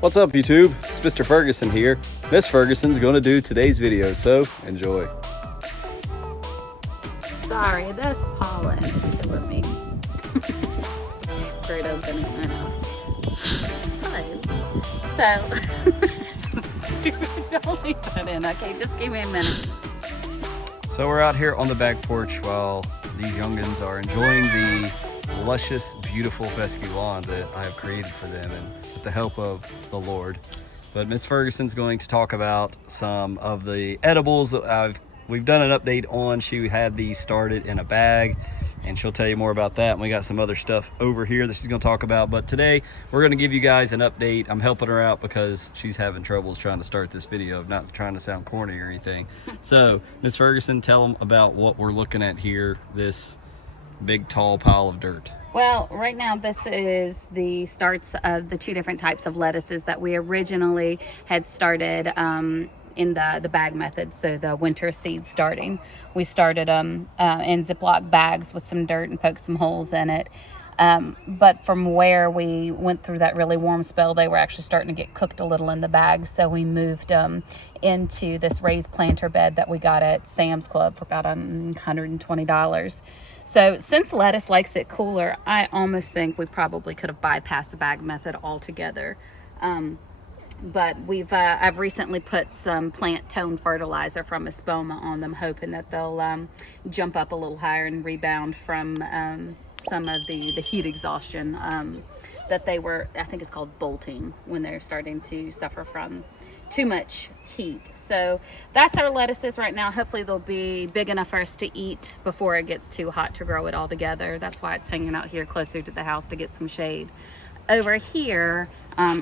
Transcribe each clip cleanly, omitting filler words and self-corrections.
What's up, YouTube? It's Mr. Ferguson here. Miss Ferguson's going to do today's video, so enjoy. Sorry, this pollen is killing me. Great opening, I know. Hello. So, don't leave that in, okay? Just give me a minute. So we're out here on the back porch while the youngins are enjoying the luscious, beautiful fescue lawn that I have created for them and with the help of the Lord. But Miss Ferguson's going to talk about some of the edibles that we've done an update on. She had these started in a bag and she'll tell you more about that. And we got some other stuff over here that she's going to talk about. But today we're going to give you guys an update. I'm helping her out because she's having troubles trying to start this video, not trying to sound corny or anything. So Miss Ferguson, tell them about what we're looking at here, this big tall pile of dirt. Well, right now this is the starts of the two different types of lettuces that we originally had started in the bag method. So the winter seed starting, we started them in Ziploc bags with some dirt and poked some holes in it. But from where we went through that really warm spell, they were actually starting to get cooked a little in the bag. So we moved them into this raised planter bed that we got at Sam's Club for about $120. So since lettuce likes it cooler, I almost think we probably could have bypassed the bag method altogether. But I've recently put some plant tone fertilizer from Espoma on them, hoping that they'll jump up a little higher and rebound from some of the heat exhaustion that they were, I think it's called bolting, when they're starting to suffer from too much heat. So that's our lettuces right now. Hopefully they'll be big enough for us to eat before it gets too hot to grow it all together. That's why it's hanging out here closer to the house to get some shade. Over here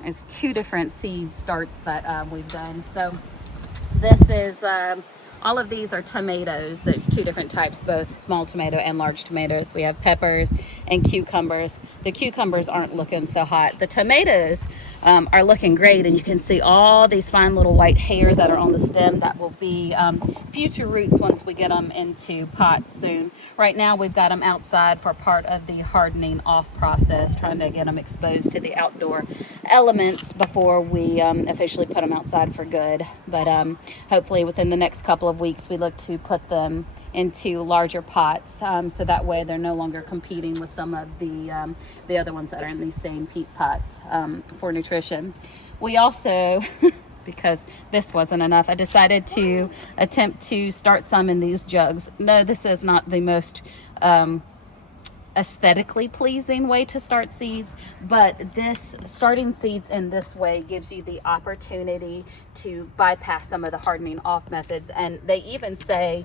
is two different seed starts that we've done. So this is all of these are tomatoes. There's two different types, both small tomato and large tomatoes. We have peppers and cucumbers. The cucumbers aren't looking so hot. The tomatoes are looking great, and you can see all these fine little white hairs that are on the stem that will be future roots once we get them into pots soon. Right now we've got them outside for part of the hardening off process, trying to get them exposed to the outdoor elements before we officially put them outside for good. But hopefully within the next couple of weeks we look to put them into larger pots, so that way they're no longer competing with some of the other ones that are in these same peat pots for nutrition. We also because this wasn't enough, I decided to attempt to start some in these jugs. No, this is not the most aesthetically pleasing way to start seeds, but this starting seeds in this way gives you the opportunity to bypass some of the hardening off methods, and they even say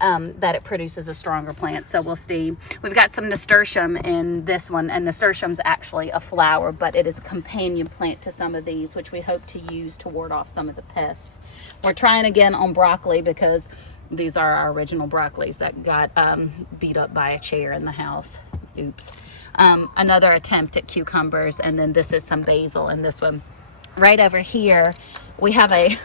that it produces a stronger plant. So we'll see. We've got some nasturtium in this one, and nasturtium's actually a flower, but it is a companion plant to some of these, which we hope to use to ward off some of the pests. We're trying again on broccoli because these are our original broccolis that got beat up by a chair in the house. Oops. Another attempt at cucumbers, and then this is some basil in this one. Right over here we have a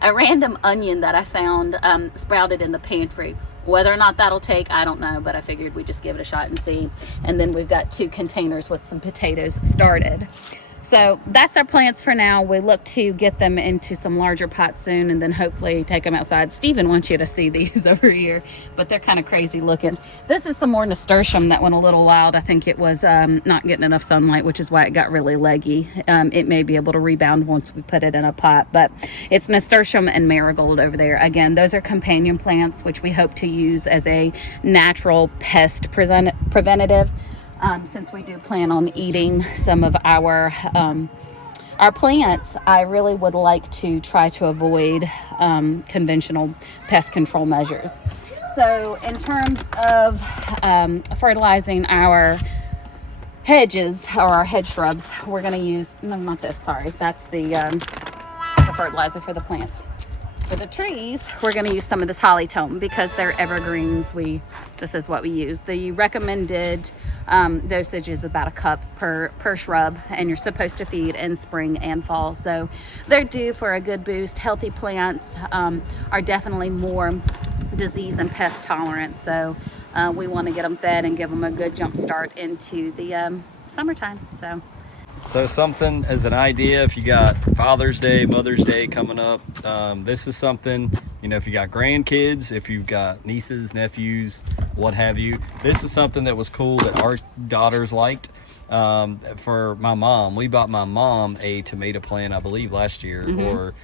a random onion that I found sprouted in the pantry. Whether or not that'll take, I don't know, but I figured we'd just give it a shot and see. And then we've got two containers with some potatoes started. So that's our plants for now. We look to get them into some larger pots soon and then hopefully take them outside. Steven wants you to see these over here, but they're kind of crazy looking. This is some more nasturtium that went a little wild. I think it was not getting enough sunlight, which is why it got really leggy. It may be able to rebound once we put it in a pot, but it's nasturtium and marigold over there. Again, those are companion plants, which we hope to use as a natural pest preventative. Since we do plan on eating some of our plants, I really would like to try to avoid conventional pest control measures. So in terms of fertilizing our hedges or our hedge shrubs, we're going to use, no, not this, sorry, that's the fertilizer for the plants. For the trees, we're going to use some of this holly tome because they're evergreens. This is what we use. The recommended dosage is about a cup per shrub, and you're supposed to feed in spring and fall. So they're due for a good boost. Healthy plants are definitely more disease and pest tolerant. So we want to get them fed and give them a good jump start into the summertime. So So something as an idea, if you got Father's Day, Mother's Day coming up, this is something, you know, if you got grandkids, if you've got nieces, nephews, what have you, this is something that was cool that our daughters liked. For my mom, we bought my mom a tomato plant, I believe last year, or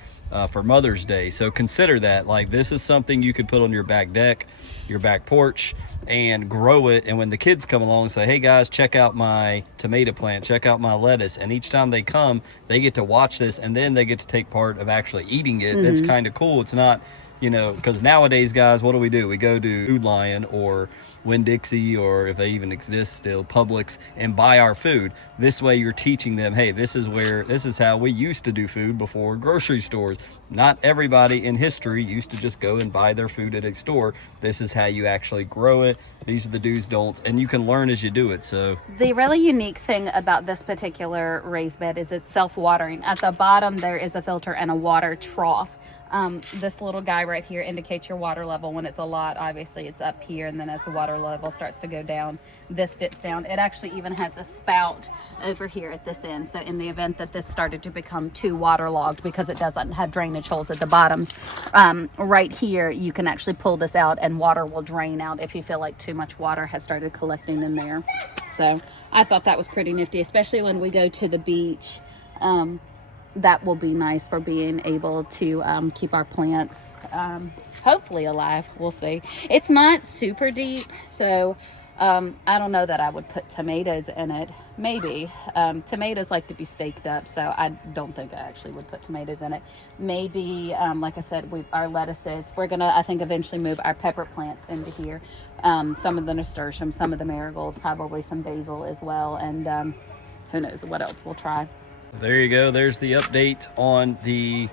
for Mother's Day. So consider that, like, this is something you could put on your back deck, your back porch, and grow it. And when the kids come along and say, hey guys, check out my tomato plant, check out my lettuce, and each time they come, they get to watch this, and then they get to take part of actually eating it. That's kind of cool. It's not, you know, because nowadays, guys, what do? We go to Food Lion or Winn-Dixie, or if they even exist still, Publix, and buy our food. This way you're teaching them, hey, this is how we used to do food before grocery stores. Not everybody in history used to just go and buy their food at a store. This is how you actually grow it. These are the do's, don'ts, and you can learn as you do it. So the really unique thing about this particular raised bed is it's self-watering. At the bottom there is a filter and a water trough. This little guy right here indicates your water level. When it's a lot, obviously it's up here, and then as the water level starts to go down, this dips down. It actually even has a spout over here at this end, so in the event that this started to become too waterlogged, because it doesn't have drainage holes at the bottoms, right here you can actually pull this out and water will drain out if you feel like too much water has started collecting in there. So I thought that was pretty nifty, especially when we go to the beach. That will be nice for being able to keep our plants hopefully alive. We'll see. It's not super deep, so I don't know that I would put tomatoes in it. Maybe. Tomatoes like to be staked up, so I don't think I actually would put tomatoes in it. Maybe, like I said, our lettuces, we're gonna, I think, eventually move our pepper plants into here. Some of the nasturtium, some of the marigold, probably some basil as well, and who knows what else we'll try. there you go. There's the update on the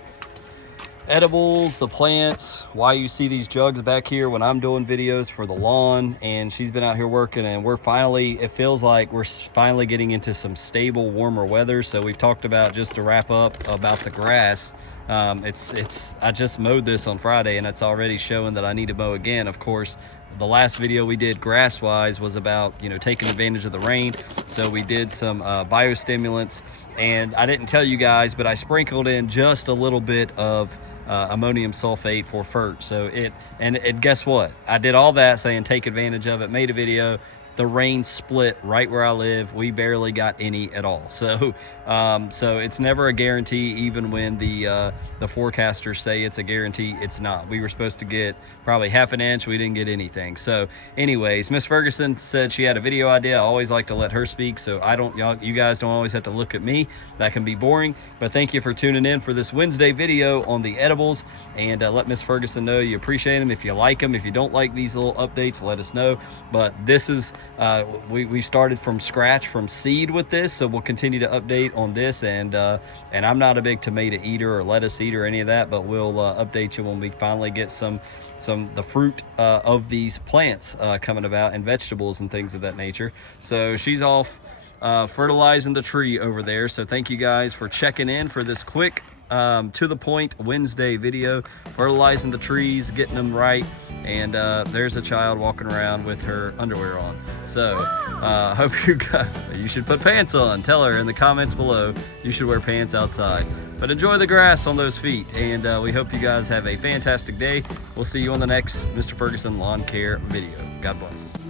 edibles, the plants, why you see these jugs back here when I'm doing videos for the lawn. And she's been out here working, and we're finally, it feels like we're finally getting into some stable, warmer weather. So we've talked about, just to wrap up, about the grass. I just mowed this on Friday, and it's already showing that I need to mow again. Of course, the last video we did grass wise was about, you know, taking advantage of the rain. So we did some biostimulants, and I didn't tell you guys, but I sprinkled in just a little bit of ammonium sulfate for fert. So guess what? I did all that saying take advantage of it, made a video. The rain split right where I live. We barely got any at all. So it's never a guarantee. Even when the forecasters say it's a guarantee, it's not. We were supposed to get probably half an inch. We didn't get anything. So anyways, Miss Ferguson said she had a video idea. I always like to let her speak, so you guys don't always have to look at me. That can be boring. But thank you for tuning in for this Wednesday video on the edibles, and let Miss Ferguson know you appreciate them. If you like them, if you don't like these little updates, let us know. But this is we started from scratch, from seed with this, so we'll continue to update on this. And I'm not a big tomato eater or lettuce eater or any of that, but we'll update you when we finally get the fruit of these plants coming about, and vegetables and things of that nature. So she's off fertilizing the tree over there. So thank you guys for checking in for this quick to the point Wednesday video, fertilizing the trees, getting them right. And there's a child walking around with her underwear on. So hope you should put pants on. Tell her in the comments below you should wear pants outside. But enjoy the grass on those feet, and we hope you guys have a fantastic day. We'll see you on the next Mr. Ferguson Lawn Care video. God bless.